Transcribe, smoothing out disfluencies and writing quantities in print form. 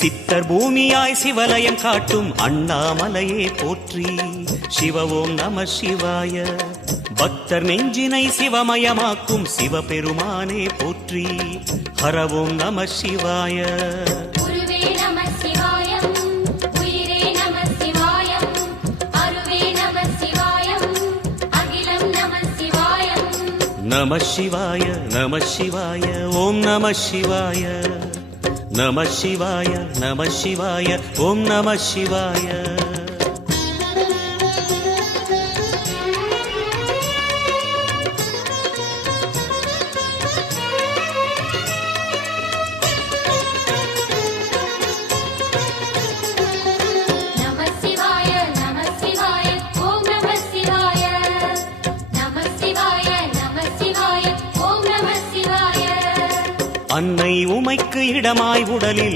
சித்தர் பூமியாய் சிவலயம் காட்டும் அண்ணாமலையே போற்றி. சிவ ஓம் நம சிவாய. பக்தர் நெஞ்சினை சிவமயமாக்கும் சிவபெருமானே போற்றி. ஹர ஓம் நம சிவாய. நம சிவாய நம சிவாய ஓம் நம சிவாய. நம சிவாய நம சிவாய ஓம் நம சிவாய. அன்னை உமைக்கு இடமாய் உடலில்